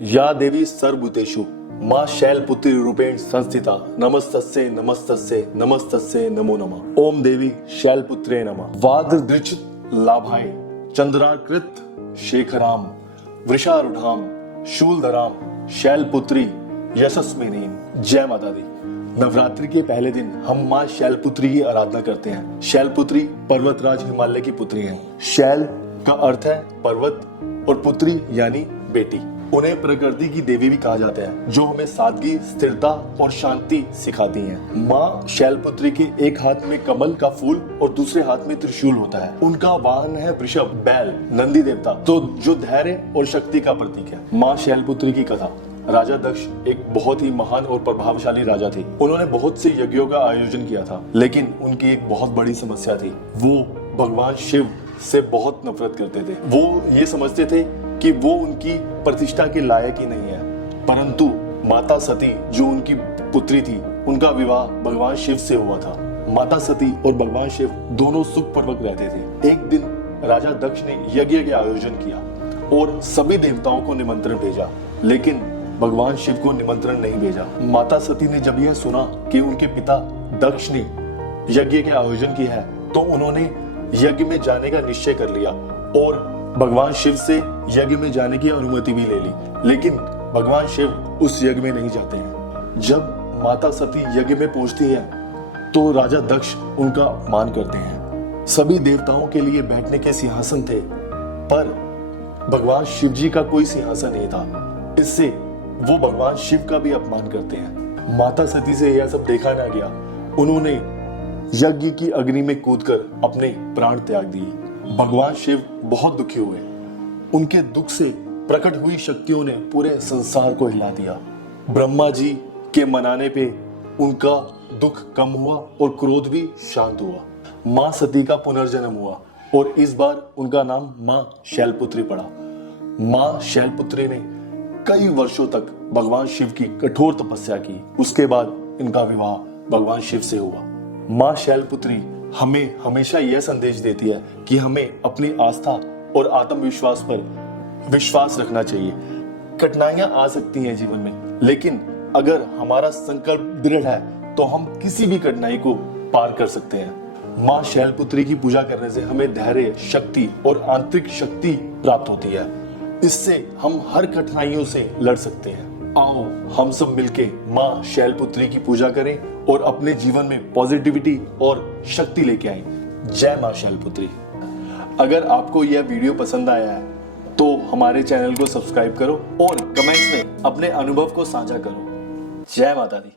या देवी सर्वभूतेषु मां शैलपुत्री रूपेण संस्थिता नमस्तस्यै नमस्तस्यै नमस्तस्यै नमो नमः। ओम देवी शैलपुत्रे नमः। वाद्रदृचित लाभाय चंद्राकृत शेखराम वृषारूढ़ाम शूलधराम शैलपुत्री यशस्विनीम। जय माता दी। नवरात्रि के पहले दिन हम माँ शैलपुत्री की आराधना करते हैं। शैलपुत्री पर्वतराज हिमालय की पुत्री हैं। शैल का अर्थ है पर्वत और पुत्री यानी बेटी। उन्हें प्रकृति की देवी भी कहा जाता है, जो हमें सादगी, स्थिरता और शांति सिखाती हैं। माँ शैलपुत्री के एक हाथ में कमल का फूल और दूसरे हाथ में त्रिशूल होता है। उनका वाहन है वृषभ, बैल, नंदी देवता, तो जो धैर्य और शक्ति का प्रतीक है। माँ शैलपुत्री की कथा। राजा दक्ष एक बहुत ही महान और प्रभावशाली राजा थे। उन्होंने बहुत से यज्ञों का आयोजन किया था, लेकिन उनकी एक बहुत बड़ी समस्या थी। वो भगवान शिव से बहुत नफरत करते थे। वो ये समझते थे कि वो उनकी प्रतिष्ठा के लायक ही नहीं है। परंतु माता सती, जो उनकी पुत्री थी, उनका विवाह भगवान शिव से हुआ था। माता सती और भगवान शिव दोनों सुखपूर्वक रहते थे। एक दिन राजा दक्ष ने यज्ञ के आयोजन किया और सभी देवताओं को निमंत्रण भेजा, लेकिन भगवान शिव को निमंत्रण नहीं भेजा। माता सती ने जब यह सुना कि उनके पिता दक्ष ने यज्ञ के आयोजन किया है, तो उन्होंने यज्ञ में जाने का निश्चय कर लिया और भगवान शिव से यज्ञ में जाने की अनुमति भी ले ली। लेकिन भगवान शिव उस यज्ञ में नहीं जाते हैं। जब माता सती यज्ञ में पहुंचती हैं, तो राजा दक्ष उनका अपमान करते हैं। सभी देवताओं के लिए बैठने के सिंहासन थे, पर भगवान शिव जी का कोई सिंहासन नहीं था। इससे वो भगवान शिव का भी अपमान करते हैं। माता सती से यह सब देखा ना गया। उन्होंने यज्ञ की अग्नि में कूदकर अपने प्राण त्याग दिए। भगवान शिव बहुत दुखी हुए। उनके दुख से प्रकट हुई शक्तियों ने पूरे संसार को हिला दिया। ब्रह्मा जी के मनाने पे उनका दुख कम हुआ और क्रोध भी शांत हुआ। माँ सती का पुनर्जन्म हुआ और इस बार उनका नाम माँ शैलपुत्री पड़ा। माँ शैलपुत्री ने कई वर्षों तक भगवान शिव की कठोर तपस्या की। उसके बाद इनका विवाह भगवान शिव से हुआ। माँ शैलपुत्री हमें हमेशा यह संदेश देती है कि हमें अपनी आस्था और आत्मविश्वास पर विश्वास रखना चाहिए। कठिनाइयां आ सकती हैं जीवन में, लेकिन अगर हमारा संकल्प दृढ़ है तो हम किसी भी कठिनाई को पार कर सकते हैं। माँ शैलपुत्री की पूजा करने से हमें धैर्य, शक्ति और आंतरिक शक्ति प्राप्त होती है। इससे हम हर कठिनाइयों से लड़ सकते हैं। आओ हम सब मिलके माँ शैलपुत्री की पूजा करें और अपने जीवन में पॉजिटिविटी और शक्ति लेके आए। जय माँ शैलपुत्री। अगर आपको यह वीडियो पसंद आया है तो हमारे चैनल को सब्सक्राइब करो और कमेंट्स में अपने अनुभव को साझा करो। जय माता दी।